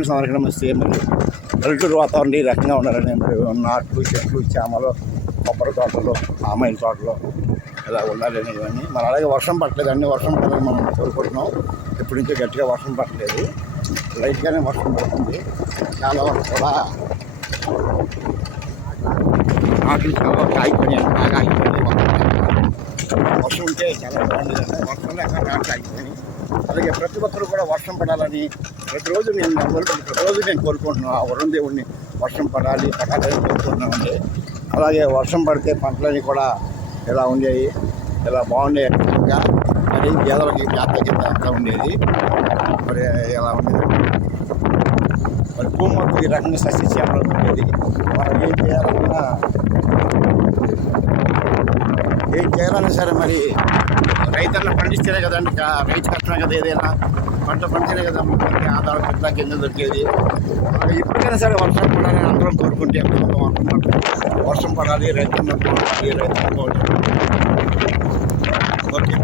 అందరికీ నమస్తే. మరి పల్లెటూరు వాతావరణం ఈ రకంగా ఉండాలని మరి నాట్లు, చెట్లు, చేమలు, కొబ్బరి తోటలు, ఆమాయిల తోటలు ఇలా ఉండాలని ఇవన్నీ మరి అలాగే వర్షం పట్టలేదు. అన్ని వర్షం పడాలని మనం కోరుకుంటున్నాం. ఎప్పటి నుంచో గట్టిగా వర్షం పట్టలేదు, లైట్గానే వర్షం పడుతుంది. చాలా వరకు కూడా నాట్లు చాలా ఆగిపోయినాయి, బాగా ఆగిపోయింది. వర్షం ఉంటే చాలా బాగుండేది. వర్షం లేక నాట్లు ఆగిపోయినాయి. అలాగే ప్రతి ఒక్కరు కూడా వర్షం పడాలని ప్రతిరోజు నేను కోరుకుంటున్నాను. ఆ వరుణ దేవుడిని వర్షం పడాలని కోరుకుంటున్నామండి. అలాగే వర్షం పడితే పంటలన్నీ కూడా ఇలా ఉండేవి, ఇలా బాగుండే మరి గేదలకి జాతర కింద అంతా ఉండేది. మరి ఇలా ఉండేది. మరి భూమి మొత్తం ఈ రకంగా సస్యశ్యామలం ఉండేది. మనం ఏం చేయాలన్నా సరే మరి రైతన్న పండిస్తేనే కదండి, రైతు కష్టమే కదా. ఏదైనా పంట పండితేనే కదా మనకి ఆధారం పెట్టా కింద దొరికేది. ఎప్పటికైనా సరే వర్షం పడాలని అందరం కోరుకుంటే వర్షం పడాలి, రైతన్న బాగుండాలి, రైతన్న బాగుంటుంది. ఓకే.